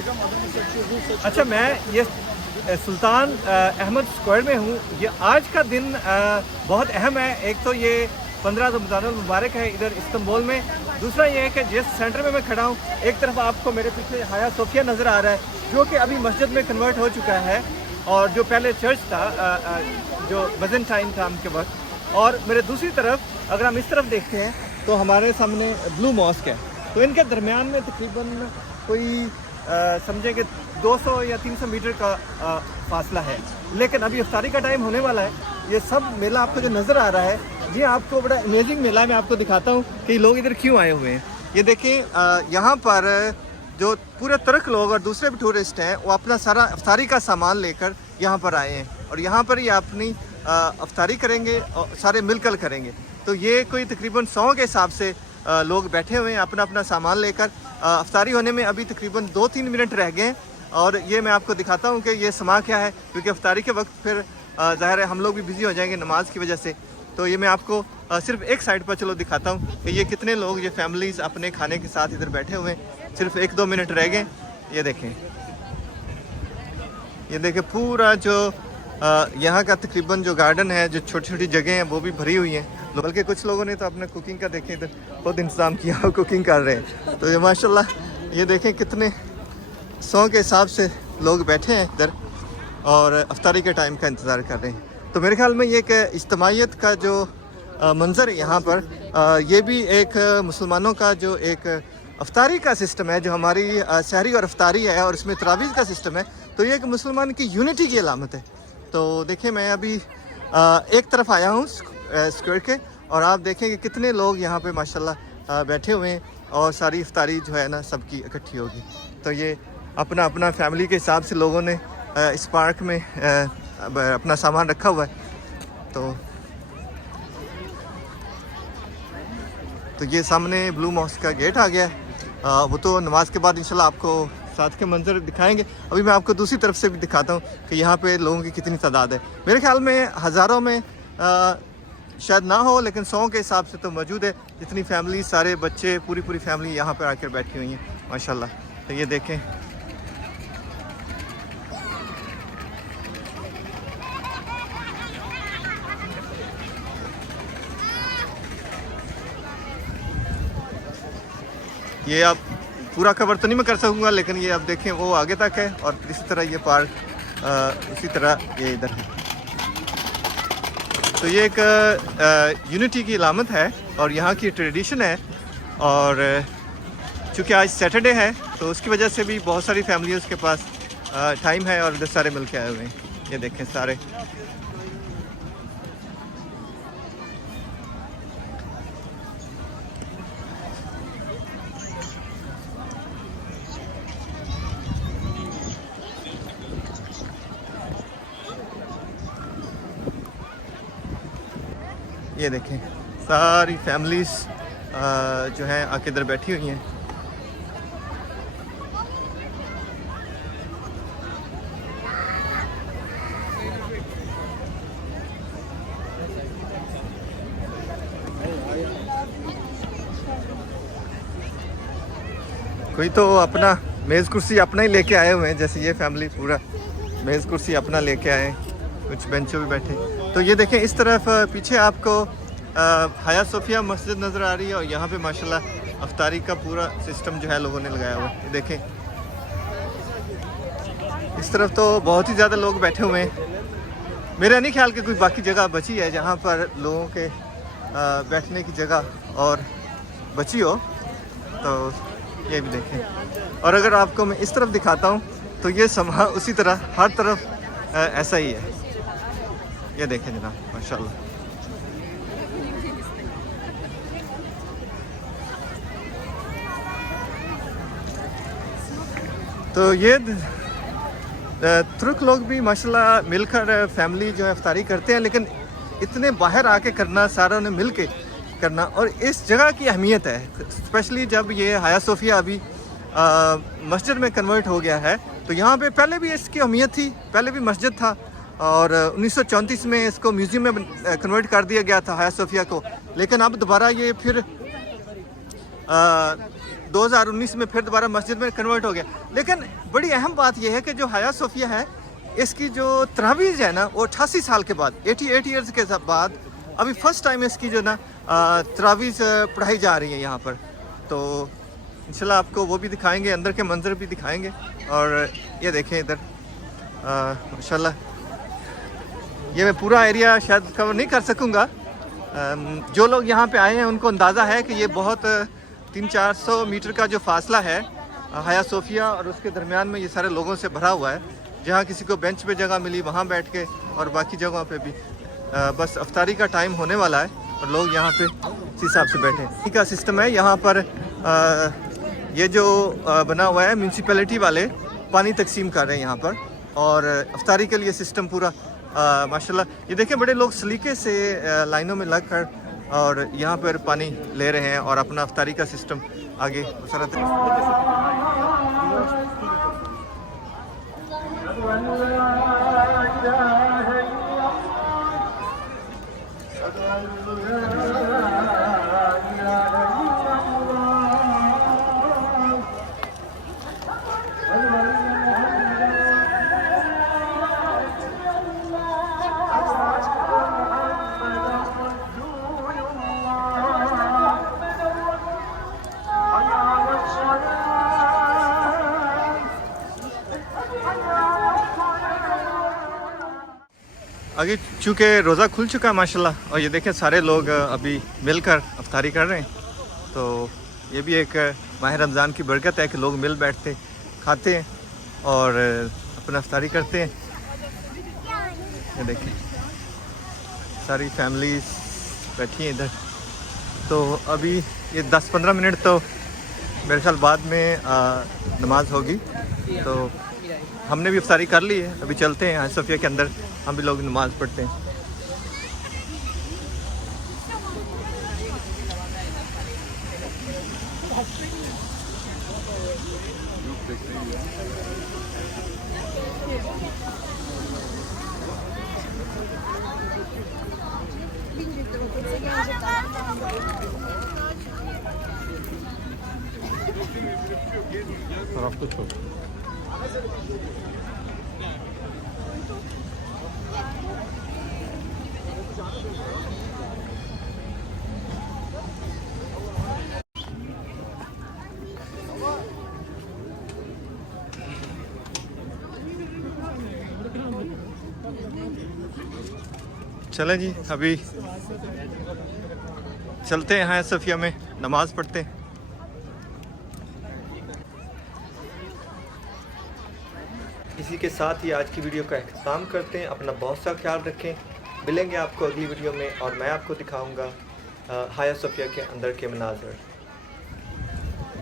अच्छा, मैं ये सुल्तान अहमद स्क्वायर में हूँ। ये आज का दिन बहुत अहम है। एक तो ये 15 रमज़ान मुबारक है इधर इस्तांबुल में। दूसरा ये है कि जिस सेंटर में मैं खड़ा हूँ, एक तरफ आपको मेरे पीछे हाया सोफिया नज़र आ रहा है, जो कि अभी मस्जिद में कन्वर्ट हो चुका है, और जो पहले चर्च था, जो बजेंटाइन था उनके वक्त। और मेरे दूसरी तरफ अगर हम इस तरफ देखते हैं तो हमारे सामने ब्लू मॉस्क है। तो इनके दरमियान में तकरीबन कोई समझे कि 200 या 300 मीटर का फासला है। लेकिन अभी इफ्तारी का टाइम होने वाला है। ये सब मेला आपको जो नज़र आ रहा है, ये आपको बड़ा अमेजिंग मेला मैं आपको दिखाता हूँ कि लोग इधर क्यों आए हुए हैं। ये देखें, यहाँ पर जो पूरे तुर्क लोग और दूसरे भी टूरिस्ट हैं, वो अपना सारा इफ्तारी का सामान लेकर यहाँ पर आए हैं, और यहाँ पर ये अपनी इफ्तारी करेंगे और सारे मिलकर करेंगे। तो ये कोई तकरीबन 100 के हिसाब से लोग बैठे हुए हैं अपना अपना सामान लेकर। इफ्तारी होने में अभी तकरीबन 2-3 मिनट रह गए हैं, और ये मैं आपको दिखाता हूँ कि ये समा क्या है, क्योंकि इफ्तारी के वक्त फिर ज़ाहिर है हम लोग भी बिज़ी हो जाएंगे नमाज की वजह से। तो ये मैं आपको सिर्फ एक साइड पर चलो दिखाता हूँ कि ये कितने लोग, ये फैमिलीज़ अपने खाने के साथ इधर बैठे हुए हैं। सिर्फ 1-2 मिनट रह गए। ये देखें पूरा जो यहाँ का तकरीबन जो गार्डन है, जो छोटी छोटी जगह हैं, वो भी भरी हुई हैं। बल्कि कुछ लोगों ने तो अपने कुकिंग का देखें इधर खुद इंतज़ाम किया हो, कुकिंग कर रहे हैं। तो ये माशाल्लाह, ये देखें कितने 100 के हिसाब से लोग बैठे हैं इधर और इफ्तारी के टाइम का इंतज़ार कर रहे हैं। तो मेरे ख्याल में ये कि इज्तमाइयत का जो मंज़र है यहाँ पर, ये भी एक मुसलमानों का जो एक इफ्तारी का सिस्टम है, जो हमारी सहरी और इफ्तारी है, और इसमें तरावीज़ का सिस्टम है। तो ये एक मुसलमान की यूनिटी की अलामत है। तो देखिए, मैं अभी एक तरफ आया हूँ स्क्वायर के, और आप देखें कि कितने लोग यहाँ पे माशाल्लाह बैठे हुए हैं, और सारी इफ्तारी जो है ना सबकी इकट्ठी होगी। तो ये अपना अपना फैमिली के हिसाब से लोगों ने इस पार्क में अपना सामान रखा हुआ है। तो ये सामने ब्लू मॉस्क का गेट आ गया है। वो तो नमाज के बाद इंशाल्लाह आपको साथ के मंजर दिखाएंगे। अभी मैं आपको दूसरी तरफ से भी दिखाता हूँ कि यहाँ पे लोगों की कितनी तादाद है। मेरे ख्याल में हज़ारों में शायद ना हो, लेकिन 100 के हिसाब से तो मौजूद है। जितनी फैमिली, सारे बच्चे, पूरी फैमिली यहाँ पर आकर बैठी हुई हैं माशाल्लाह। तो ये देखें, ये आप पूरा कवर तो नहीं मैं कर सकूँगा, लेकिन ये आप देखें वो आगे तक है, और इसी तरह ये पार्क उसी तरह ये इधर है। तो ये एक यूनिटी की अलामत है और यहाँ की ट्रेडिशन है। और चूँकि आज सैटरडे है, तो उसकी वजह से भी बहुत सारी फैमिलीज़ के पास टाइम है, और इधर सारे मिल के आए हुए हैं। ये देखें सारे, ये देखें सारी फैमिलीज़ जो हैं आके इधर बैठी हुई हैं। कोई तो अपना मेज़ कुर्सी अपना ही लेके आए हुए हैं, जैसे ये फैमिली पूरा मेज़ कुर्सी अपना लेके आए, कुछ बेंचों पे बैठे। तो ये देखें इस तरफ पीछे आपको हाया सोफिया मस्जिद नज़र आ रही है, और यहाँ पे माशाल्लाह इफ्तारी का पूरा सिस्टम जो है लोगों ने लगाया हुआ है। देखें इस तरफ तो बहुत ही ज़्यादा लोग बैठे हुए हैं। मेरा नहीं ख्याल कि कोई बाकी जगह बची है जहाँ पर लोगों के बैठने की जगह और बची हो। तो ये भी देखें, और अगर आपको मैं इस तरफ दिखाता हूँ तो ये समा उसी तरह हर तरफ ऐसा ही है। ये देखें जनाब माशाल्लाह। तो ये तुर्क लोग भी माशाल्लाह मिलकर फैमिली जो है इफ्तारी करते हैं, लेकिन इतने बाहर आके करना, सारों ने मिल के करना, और इस जगह की अहमियत है। स्पेशली जब ये हाया सोफिया अभी मस्जिद में कन्वर्ट हो गया है, तो यहाँ पे पहले भी इसकी अहमियत थी, पहले भी मस्जिद था, और 1934 में इसको म्यूज़ियम में कन्वर्ट कर दिया गया था हाया सोफिया को। लेकिन अब दोबारा ये फिर 2019 में फिर दोबारा मस्जिद में कन्वर्ट हो गया। लेकिन बड़ी अहम बात यह है कि जो हया सोफिया है इसकी जो तरावीज़ है ना वो 88 साल के बाद 88 ईयर्स के बाद अभी फर्स्ट टाइम इसकी जो ना तरावीज़ पढ़ाई जा रही है यहाँ पर। तो इंशाल्लाह आपको वो भी दिखाएंगे, अंदर के मंजर भी दिखाएंगे। और ये देखें इधर माशाल्लाह, ये मैं पूरा एरिया शायद कवर नहीं कर सकूँगा। जो लोग यहाँ पे आए हैं उनको अंदाज़ा है कि ये बहुत 300-400 मीटर का जो फासला है हया सोफिया और उसके दरमियान में ये सारे लोगों से भरा हुआ है। जहाँ किसी को बेंच पे जगह मिली वहाँ बैठ के, और बाकी जगहों पे भी बस अफ्तारी का टाइम होने वाला है और लोग यहाँ पे इस हिसाब से बैठे हैं। इसी का सिस्टम है यहाँ पर। ये जो बना हुआ है म्यूनसिपैलिटी वाले पानी तकसीम कर रहे हैं यहाँ पर, और अफ्तारी के लिए सिस्टम पूरा माशाल्लाह। ये देखें बड़े लोग सलीके से लाइनों में लग कर और यहाँ पर पानी ले रहे हैं और अपना अफ्तारी का सिस्टम आगे आगे। चूँकि रोज़ा खुल चुका है माशाल्लाह, और ये देखें सारे लोग अभी मिलकर अफ्तारी कर रहे हैं। तो ये भी एक माह रमज़ान की बरकत है कि लोग मिल बैठते खाते हैं और अपना अफ्तारी करते हैं। ये देखें सारी फैमिलीज बैठी हैं इधर। तो अभी ये 10-15 मिनट तो मेरे ख्याल बाद में नमाज होगी। तो हमने भी अफ्तारी कर ली है, अभी चलते हैं हया सोफिया के अंदर, हम भी लोग नमाज़ पढ़ते हैं। चलें जी, अभी चलते हैं हया सोफिया में, नमाज़ पढ़ते हैं। इसी के साथ ही आज की वीडियो का अख्ताम करते हैं। अपना बहुत सा ख्याल रखें। मिलेंगे आपको अगली वीडियो में और मैं आपको दिखाऊंगा हया सोफिया के अंदर के मनाज़र।